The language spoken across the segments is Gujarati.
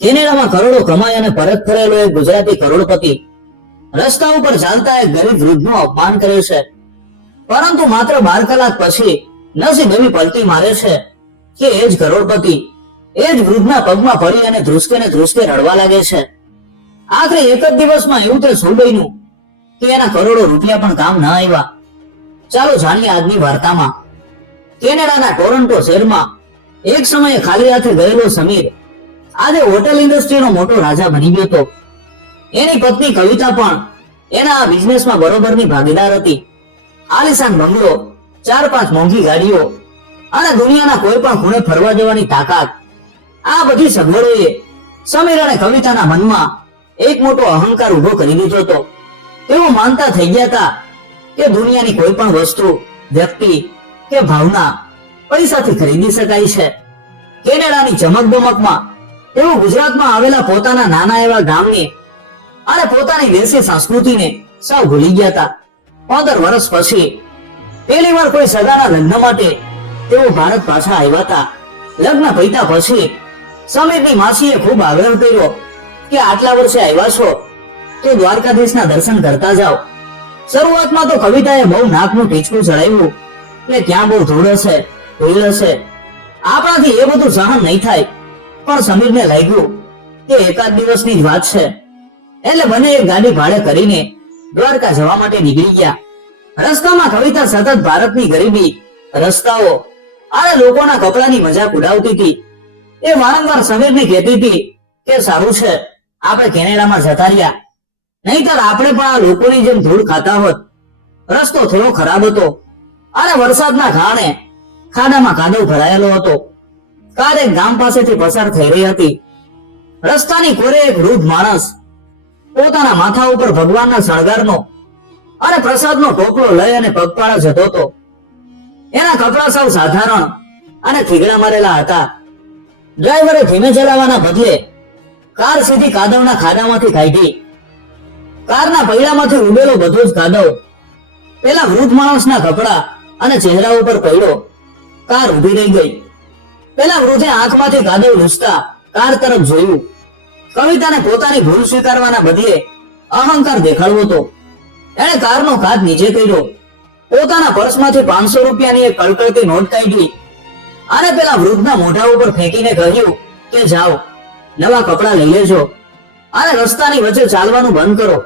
કેનેડામાં કરોડો કમાઈ અને પરત ફરેલો એક ગુજરાતી કરોડપતિ રસ્તા ઉપર ચાલતા એક ગરીબ વૃદ્ધનું અપમાન કરે છે, પરંતુ માત્ર 12 કલાક પછી નસીબ એવી પલટી મારે છે કે એ જ કરોડપતિ એ જ વૃદ્ધના પગમાં પડી અને ધ્રુસકે ને ધ્રુસકે રડવા લાગે છે. આખરે એક જ દિવસમાં એવું તે શું બન્યું કે એના કરોડો રૂપિયા પણ કામ ન આવ્યા. ચાલો જાણીએ આજની વાર્તામાં. કેનેડાના ટોરન્ટો શહેરમાં એક સમયે ખાલી હાથે ગયેલો સમીર આજે હોટેલ ઇન્ડસ્ટ્રીનો મોટો રાજા બની ગયો હતો. એની પત્ની કવિતા પણ એના આ બિઝનેસમાં બરોબરની ભાગીદાર હતી. આલિશાન બંગલો, 4-5 મોંઘી ગાડીઓ અને દુનિયાના કોઈ પણ ખૂણે ફરવા જવાની તાકાત, આ બધી સગવડોએ સમીર અને કવિતાના મનમાં એક મોટો અહંકાર ઉભો કરી દીધો હતો. તેઓ માનતા થઈ ગયા હતા કે દુનિયાની કોઈ પણ વસ્તુ, વ્યક્તિ કે ભાવના પૈસાથી ખરીદી શકાય છે. કેનેડાની ચમકદમકમાં તેઓ ગુજરાતમાં આવેલા પોતાના નાના એવા ગામની અને પોતાની દેશી સંસ્કૃતિને સાવ ભૂલી ગયા હતા. 15 વર્ષ પછી પહેલી વાર કોઈ સગાના લગ્ન માટે તેઓ ભારત પાછા આવ્યા હતા. લગ્ન પત્યા પછી સમીરની માસીએ ખૂબ આગ્રહ કર્યો કે આટલા વર્ષે આવ્યા છો તો દ્વારકાધીશના દર્શન કરતા જાઓ. શરૂઆતમાં તો કવિતાએ બહુ નાકનું ટીચકું ચડાવ્યું કે ત્યાં બહુ ધૂળ હશે, ભીડ હશે, આપણાથી એ બધું સહન નહીં થાય. પણ સમીરને લાગ્યું કે એકાદ દિવસની જ વાત છે, એટલે બંને એક ગાડી ભાડે કરીને દ્વારકા જવા માટે નીકળી ગયા. રસ્તામાં કવિતા સતત ભારતની ગરીબી, રસ્તાઓ અને લોકોના કપડાની મજાક ઉડાવતી હતી. એ વારંવાર સમીરને કહેતી હતી કે સારું છે આપણે કેનેડામાં જતા રહ્યા, નહીંતર આપણે પણ આ લોકોની જેમ ધૂળ ખાતા હોત. રસ્તો થોડો ખરાબ હતો અને વરસાદના કારણે ખાડામાં કાદવ ભરાયેલો હતો. કાર એક ગામ પાસેથી પસાર થઈ રહી હતી. રસ્તાની કોરે એક વૃદ્ધ માણસ પોતાના માથા ઉપર ભગવાનના શણગારનો અને પ્રસાદનો ટોપલો લઈ અને પગપાળા જતો હતો. એના કપડા સાવ સાધારણ અને થીગડા મારેલા હતા. ડ્રાઈવરે ધીમે ચલાવવાના બદલે કાર સીધી કાદવના ખાડામાંથી કાઢી. કારના પૈડામાંથી ઉડેલો બધો જ કાદવ પેલા વૃદ્ધ માણસના કપડા અને ચહેરા ઉપર પડ્યો. કાર ઊભી રહી ગઈ. પેલા વૃદ્ધે આંખમાંથી કાદવ લૂછતા કાર તરફ જોયું. કવિતાને પોતાની ભૂલ સ્વીકારવાના બદલે અહંકાર દેખાડવો હતો. એણે કારનો કાચ નીચે કર્યો, પોતાના પર્સમાંથી 500 રૂપિયાની એક કડકડતી નોટ કાઢી અને પેલા વૃદ્ધના મોઢા ઉપર ફેંકીને કહ્યું કે જાઓ, નવા કપડા લઈ લેજો અને રસ્તાની વચ્ચે ચાલવાનું બંધ કરો.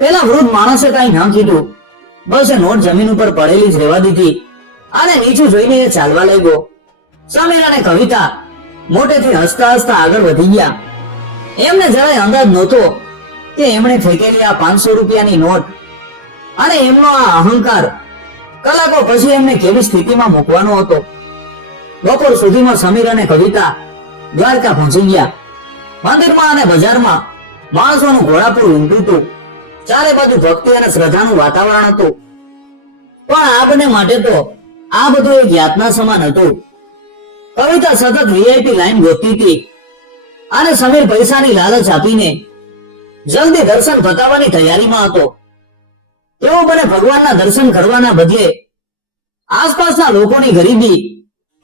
પેલા વૃદ્ધ માણસે કઈ ન કીધું, બસ એ નોટ જમીન ઉપર પડેલી જ રહેવા દીધી અને નીચું જોઈને એ ચાલવા લાગ્યો. સમીર અને કવિતા મોટેથી હસતા હસતા આગળ વધી ગયા. એમને જરાય અંદાજ નહોતો કે એમણે ફેંકેલી આ 500 રૂપિયાની નોટ અને એમનો આ અહંકાર કલાકો પછી એમને કેવી સ્થિતિમાં મૂકવાનો હતો. બપોર સુધીમાં સમીર અને કવિતા દ્વારકા પહોંચી ગયા. મંદિરમાં અને બજારમાં માણસોનું ઘોડાપુર ઉમટ્યું હતું. ચારે બાજુ ભક્તિ અને શ્રદ્ધાનું વાતાવરણ હતું. પણ આ બંને માટે તો આ બધું એક યાતના સમાન હતું. કવિતા સતત વીઆઈપી લાઈન ગોતતી હતી અને સમીર પૈસાની લાલચ આપીને જલ્દી દર્શન પતાવવાની તૈયારીમાં હતો. તેઓ બંને ભગવાનના દર્શન કરવાના બદલે આસપાસના લોકોની ગરીબી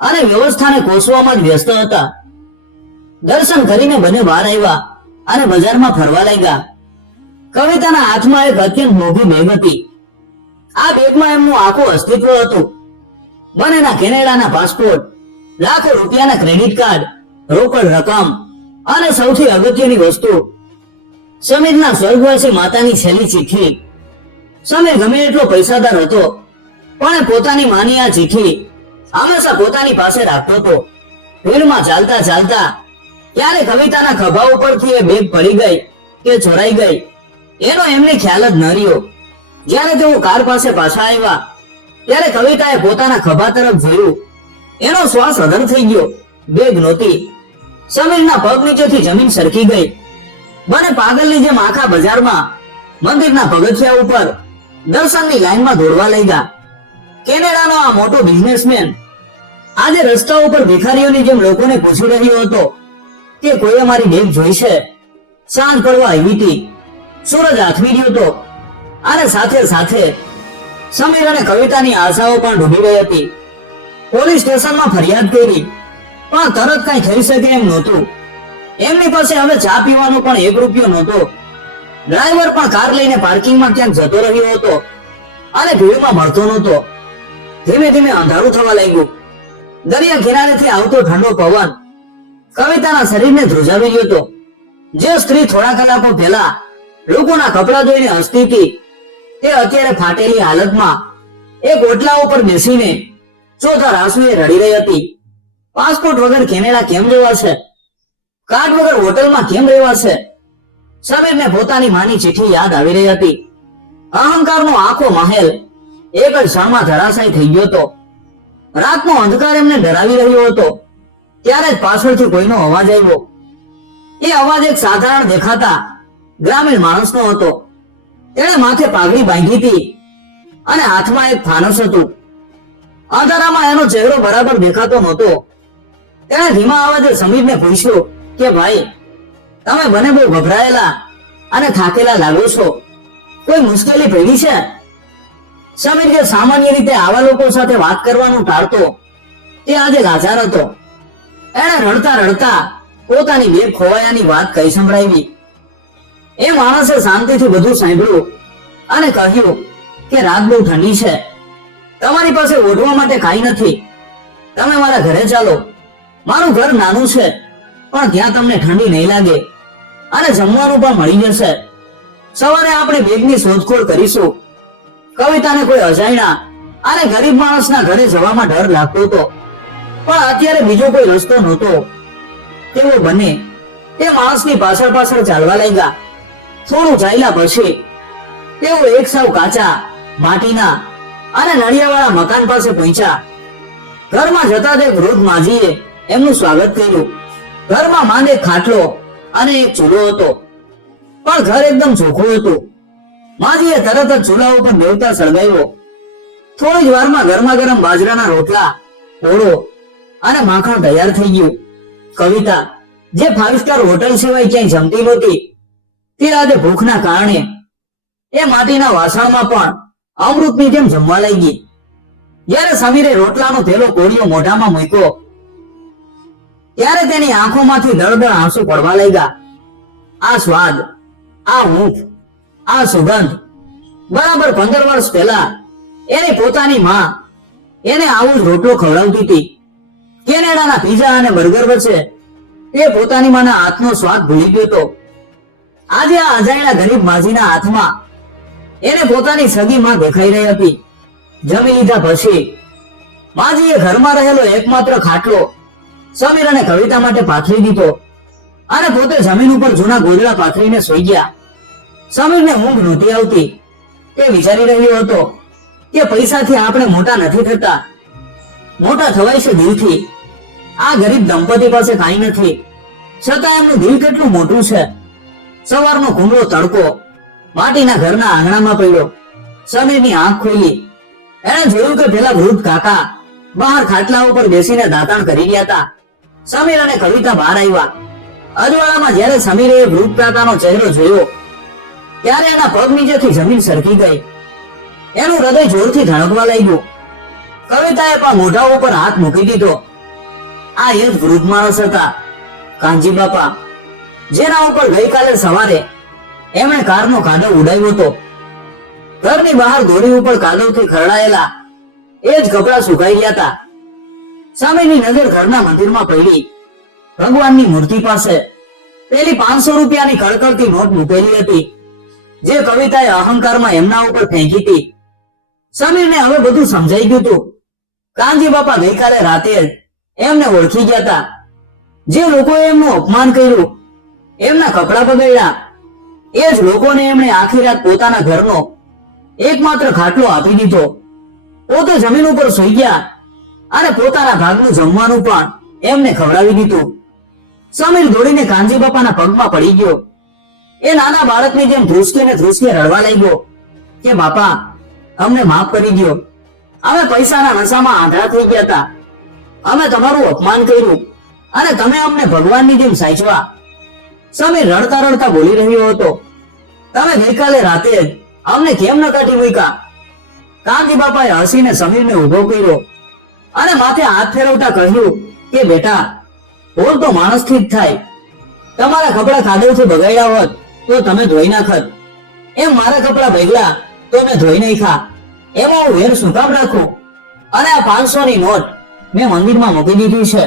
અને વ્યવસ્થાને કોસવામાં જ વ્યસ્ત હતા. દર્શન કરીને બંને બહાર આવ્યા અને બજારમાં ફરવા લાગ્યા. કવિતાના હાથમાં એક અત્યંત મોંઘી બેગ હતી. આ બેગમાં એમનું આખું અસ્તિત્વ હતું. બંનેના કેનેડાના પાસપોર્ટ, લાખો રૂપિયાના ક્રેડિટ કાર્ડ, રોકડ રકમ અને સૌથી અગત્યની વસ્તુ સમીરના સ્વર્ગવાસી માતાની છેલ્લી ચિઠ્ઠી. સમીર ગમે એટલો પૈસાદાર હતો પણ એ પોતાની માની આ ચિઠ્ઠી હંમેશા પોતાની પાસે રાખતો હતો. ભીડમાં ચાલતા ચાલતા ત્યારે કવિતાના ખભા ઉપરથી એ બેગ પડી ગઈ કે ચોરાઈ ગઈ એનો એમને ખ્યાલ જ ન રહ્યો. જ્યારે તેઓ કાર પાસે પાછા આવ્યા ત્યારે કવિતાએ પોતાના ખભા તરફ જોયું. એનો શ્વાસ અધર થઈ ગયો. બેગ નહોતી. સમીરના પગ નીચેથી જમીન સરકી ગઈ. બંને પાગલની જેમ આખા બજારમાં, મંદિરના પગથિયા ઉપર દર્શનની લાઈનમાં દોડવા લાગ્યા. કેનેડાનો આ મોટો બિઝનેસમેન આજે રસ્તા ઉપર ભિખારીઓની જેમ લોકોને પૂછી રહ્યો હતો કે કોઈએ મારી બેગ જોઈ છે. સાંજ પડવા આવી હતી. સૂરજ આથમી રહ્યો હતો અને સાથે સાથે સમીર અને કવિતાની આશાઓ પણ ડૂબી ગઈ હતી. પોલીસ સ્ટેશનમાં ફરિયાદ કરી પણ તરત કઈ થઈ શકે એમ નહોતું. એમની પાસે હવે ચા પીવાનો પણ 1 રૂપિયો નહોતો. ડ્રાઈવર પણ કાર લઈને પાર્કિંગમાં ક્યાંક જતો રહ્યો હતો અને ભીડમાં મળતો નહોતો. ધીમે ધીમે અંધારું થવા લાગ્યું. દરિયા કિનારેથી આવતો ઠંડો પવન કવિતાના શરીરને ધ્રુજાવી રહ્યો હતો. જે સ્ત્રી થોડા કલાકો પહેલા લોકોના કપડા જોઈને હસતી હતી, તે અત્યારે ફાટેલી હાલતમાં એક ઓટલા ઉપર બેસીને ચોથા રાસુએ રડી રહી હતી. પાસપોર્ટ વગર કેનેડા કેમ રહેવાશે? કાર્ડ વગર હોટલમાં કેમ રહેવાશે? સમીરને પોતાની માની ચિઠ્ઠી યાદ આવી રહી હતી. અહંકારનો આખો મહેલ એક જ ક્ષણમાં ધરાશાયી થઈ ગયો હતો. રાતનો અંધકાર એમને ડરાવી રહ્યો હતો. ત્યારે જ પાછળથી કોઈનો અવાજ આવ્યો. એ અવાજ એક સાધારણ દેખાતા ગ્રામીણ માણસનો હતો. તેણે માથે પાઘડી બાંધી હતી અને હાથમાં એક ફાનસ હતું. અંધારામાં એનો ચહેરો બરાબર દેખાતો નહોતો. તેણે ધીમા અવાજે સમીરને પૂછ્યું કે ભાઈ, તમે મને બહુ ગભરાયેલા અને થાકેલા લાગો છો. કોઈ મુશ્કેલી પડી છે? સમીર જે સામાન્ય રીતે આવા લોકો સાથે વાત કરવાનું ટાળતો, તે આજે લાચાર હતો. એણે રડતા રડતા પોતાની બેગ ખોવાયાની વાત કહી સંભળાવી. એ માણસે શાંતિથી બધું સાંભળ્યું અને કહ્યું કે રાત બહુ ઠંડી છે. તમારી પાસે ઓઢવા માટે કાંઈ નથી. તમે મારા ઘરે ચાલો. મારું ઘર નાનું છે, પણ ત્યાં તમને ઠંડી નહીં લાગે અને જમવાનું પણ મળી જશે. સવારે આપણે બેગની શોધખોળ કરીશું. કવિતાને કોઈ અજાણ્યા અને ગરીબ માણસના ઘરે જવામાં ડર લાગતો હતો, પણ અત્યારે બીજો કોઈ રસ્તો નહોતો. તેઓ બંને તે માણસની પાછળ પાછળ ચાલવા લાગ્યા. થોડું ચાલ્યા પછી તેઓ એક સાવ કાચા માટીના અને નળિયાવાળા મકાન પાસે પહોંચ્યા. ઘરમાં જતા તે વૃદ્ધ માજીએ એમનું સ્વાગત કર્યું. ઘરમાં માંડ એક ખાટલો અને એક ચૂલો હતો, પણ ઘર એકદમ ચોખ્ખું હતું. માજીએ તરત જ ચૂલા ઉપર દેવતા સળગાવ્યો. થોડી જ વારમાં ગરમા ગરમ બાજરાના રોટલા, ઓળો અને માખણ તૈયાર થઈ ગયું. કવિતા, જે 5 સ્ટાર હોટલ સિવાય ક્યાંય જમતી નહોતી, તે આજે ભૂખના કારણે એ માટીના વાસણમાં પણ અમૃતની જેમ જમવા લાગી. જ્યારે સમીરે રોટલાનો થેલો કોળિયો મોઢામાં મૂક્યો, ત્યારે તેની આંખોમાંથી દળદળ આંસુ પડવા લાગ્યા. આ સ્વાદ, આ હૂંફ, આ સુગંધ બરાબર 15 વર્ષ પહેલા એની પોતાની માં એને આવું જ રોટલો ખવડાવતી હતી. કેનેડાના પીઝા અને બર્ગર વચ્ચે એ પોતાની માના હાથનો સ્વાદ ભૂલી ગયો હતો. આજે આ અજાણ્યા ગરીબ માજીના હાથમાં એને પોતાની સગી માં દેખાઈ રહી હતી. જમી લીધા પછી માજીએ ઘરમાં રહેલો એકમાત્ર ખાટલો સમીર અને કવિતા માટે પાથરી દીધો અને પોતે જમીન ઉપર જૂના ગોદડા પાથરીને સૂઈ ગયા. સમીરને ઊંઘ નહોતી આવતી. તે વિચારી રહ્યો હતો કે પૈસાથી આપણે મોટા નથી થતા, મોટા થવાય છે દિલથી. આ ગરીબ દંપતી પાસે કાંઈ નથી, છતાં એમનું દિલ કેટલું મોટું છે. સવારનો કુમળો તડકો માટીના ઘરના આંગણામાં પડ્યો. સમીરની આંખ ખોલી. એણે જોયું કે પેલા વૃદ્ધ કાકા બહાર ખાટલા ઉપર બેસીને દાંતણ કરી રહ્યા હતા. સમીર અને કવિતા બહાર આવ્યા. અજવાળામાં જ્યારે સમીરે એ વૃદ્ધ કાકાનો ચહેરો જોયો, ત્યારે એના પગ નીચેથી જમીન સરકી ગઈ. એનું હૃદય જોરથી ધડકવા લાગ્યું. કવિતાએ પણ મોઢા ઉપર હાથ મૂકી દીધો. આ એ જ વૃદ્ધ માણસ હતા, કાનજી બાપા, જેના ઉપર ગઈકાલે સવારે એમણે કારનો કાદવ ઉડાવ્યો હતો. ઘરની બહાર દોરી ઉપર કાદવથી ખરડાયેલા એ જ કપડા સુકાઈ ગયા હતા. સમીરની નજર ઘરના મંદિરમાં પડી. ભગવાનની મૂર્તિ પાસે પેલી 500 રૂપિયાની કડકડતી નોટ મૂકેલી હતી, જે કવિતાએ અહંકારમાં એમના ઉપર ફેંકી હતી. સમીરને હવે બધું સમજાઈ ગયું હતું. કાનજી બાપા ગઈકાલે રાતે જ એમને ઓળખી ગયા હતા. જે લોકોએ એમનું અપમાન કર્યું, એમના કપડા બગાડ્યા, એ જ લોકોને એમણે આખી રાત પોતાના ઘરનો એકમાત્ર ખાટલો આપી દીધો. પોતે જમીન ઉપર સૂઈ ગયા અને પોતાના ભાગનું જમવાનું પણ એમને ખવડાવી દીધું. સમીર દોડીને કાનજી બાપાના પગમાં પડી ગયો. એ નાના બાળકની જેમ ધ્રુસકે રડવા લાગ્યો કે બાપા, અમને માફ કરી દો. અમે પૈસાના નશામાં આંધળા થઈ ગયા હતા. અમે તમારું અપમાન કર્યું અને તમે અમને ભગવાનની જેમ સાચવા. સમીર રડતા રડતા બોલી રહ્યો હતો, તમે ગઈકાલે રાતે જ અમને કેમ ન કાઢી મૂક્યા? કાનજી બાપાએ હસીને સમીરને ઉભો કર્યો અને માથે હાથ ફેરવતા કહ્યું કે બેટા, ભૂલ તો માણસથી જ થાય. તમારા કપડા ખાધેથી બગાડ્યા હોત તો તમે ધોઈ નાખત, એમ મારા કપડા બગડ્યા તો મેં ધોઈ નાખ્યા. એમાં હું વેર શું કામ રાખું? અને આ 500 ની નોટ મેં મંદિરમાં મૂકી દીધી છે,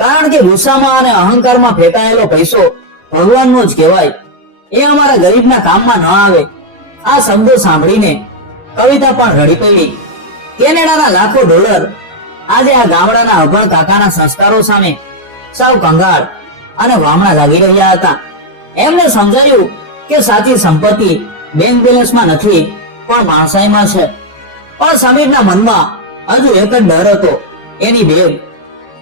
કારણ કે ગુસ્સામાં અને અહંકારમાં ફેંકાયેલો પૈસો ભગવાનનો જ કહેવાય. એ અમારા ગરીબના કામમાં ન આવે. આ શબ્દો સાંભળીને કવિતા પણ રડી પડી. કેનેડાના લાખો ડોલર આજે આ ગામડાના અભણ કાકાના સંસ્કારો સામે સાવ કંગાળ અને વામણા લાગી રહ્યા હતા. એમને સમજાયું કે સાચી સંપત્તિ બેંક બેલેન્સમાં નથી પણ માણસાઈમાં છે. પણ સમીરના મનમાં હજુ એક જ ડર હતો, એની બેગ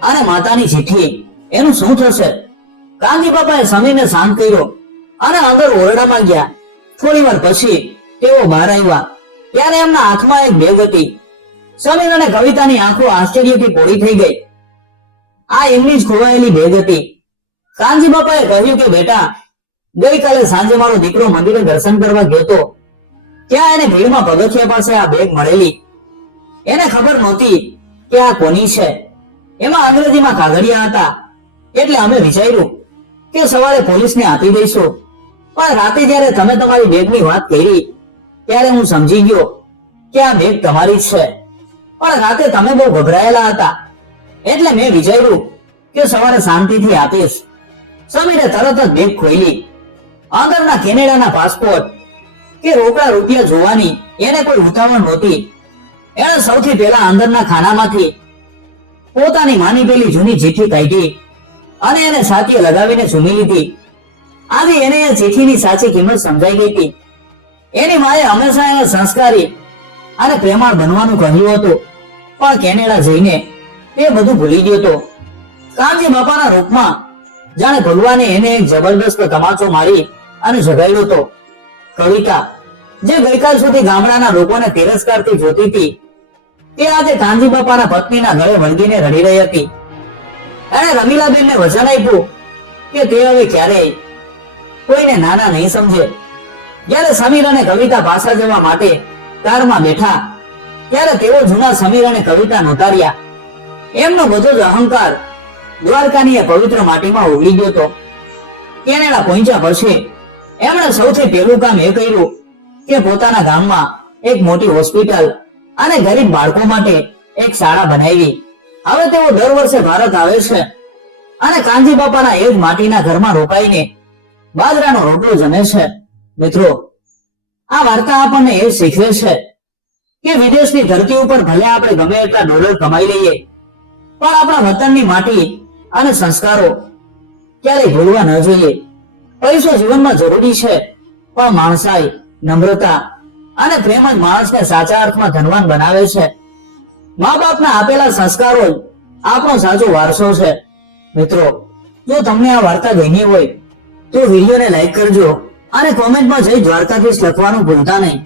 અને માતાની ચિઠ્ઠી. એનું શું થશે? કાનજી બાપાએ સમીરને શાંત કર્યો અને અંદર ઓરડામાં ગયા. થોડી વાર પછી તેઓ બહાર આવ્યા. ત્યારે એમના હાથમાં એક બેગ હતી. સમીર અને કવિતાની આંખો આશ્ચર્યથી પોળી થઈ ગઈ. આ એમની જ ખોવાયેલી બેગ હતી. કાનજી બાપાએ કહ્યું કે બેટા, ગઈકાલે સાંજે મારો દીકરો મંદિરે દર્શન કરવા ગયો હતો. ત્યાં એને ભીડમાં પગથિયા પાસે આ બેગ મળેલી. એને ખબર નહોતી કે આ કોની છે. એમાં અંગ્રેજીમાં કાગળિયા હતા. એટલે અમે વિચાર્યું કે સવારે પોલીસને આપી દઈશું. પણ રાતે જ્યારે તમે તમારી બેગની વાત કરી ત્યારે હું સમજી ગયો કે આ બેગ તમારી જ છે. પણ રાતે તમે બહુ ગભરાયેલા હતા, એટલે મેં વિચાર્યું કે સવારે શાંતિથી આપીશ. સમીરે તરત જ બેગ ખોલી. અંદરના કેનેડાના પાસપોર્ટ કે રોકડા રૂપિયા જોવાની એને કોઈ ઉતાવળ નહોતી. એણે સૌથી પહેલા અંદરના ખાનામાંથી પોતાની માની પેલી જૂની ચિઠ્ઠી કાઢી અને એને સાથે લગાવીને ચૂમી લીધી. આજે એને એ ચિઠ્ઠીની સાચી કિંમત સમજાઈ ગઈ હતી. એની માએ હંમેશા એને સંસ્કારી અને પ્રેમાળ બનવાનું કહ્યું હતું, પણ કેનેડા જઈને એ બધું ભૂલી ગયો હતો. કાનજી બાપાના રૂપમાં જાણે ભગવાને એને એક જબરદસ્ત તમાચો મારી અને જગાડ્યો હતો. કવિતા, જે ગઈકાલ સુધી ગામડાના લોકોને તિરસ્કારથી જોતી હતી, તે આજે કાનજી બાપાના પત્નીના ગળે વળગીને રડી રહી હતી. એણે રમીલાબેનને વચન આપ્યું કે તે હવે ક્યારેય કોઈને નાના નહીં સમજે. જ્યારે સમીર અને કવિતા પાછા જવા માટે કારમાં બેઠા ત્યારે તેઓ જૂના સમીર અને કવિતા નોતાર્યા. એમનો બધો જ અહંકાર દ્વારકાની એ પવિત્ર માટીમાં ઉગડી ગયો હતો. કેનેડા પહોંચ્યા પછી એમણે સૌથી પહેલું કામ એ કર્યું કે પોતાના ગામમાં એક મોટી હોસ્પિટલ અને ગરીબ બાળકો માટે એક શાળા બનાવી. હવે તેઓ દર વર્ષે ભારત આવે છે અને કાનજી બાપાના એ જ માટીના ઘરમાં રોકાઈને બાજરાનો રોટલો જમે છે. મિત્રો, આ વાર્તા આપણને એ શીખવે છે કે વિદેશની ધરતી ઉપર ભલે આપણે ગમે એટલા ડોલર કમાઈ લઈએ, પણ આપણા વતનની માટી અને સંસ્કારો ક્યારેય ભૂલવા ન જોઈએ. પૈસો જીવનમાં જરૂરી છે, પણ માણસાઈ, નમ્રતા અને પ્રેમ જ માણસને સાચા અર્થમાં ધનવાન બનાવે છે. મા બાપના આપેલા સંસ્કારો જ આપણો સાચો વારસો છે. મિત્રો, જો તમને આ વાર્તા ગમી હોય તો વિડીયોને લાઈક કરજો અને કોમેન્ટમાં જય દ્વારકાધીશ લખવાનું ભૂલતા નહીં.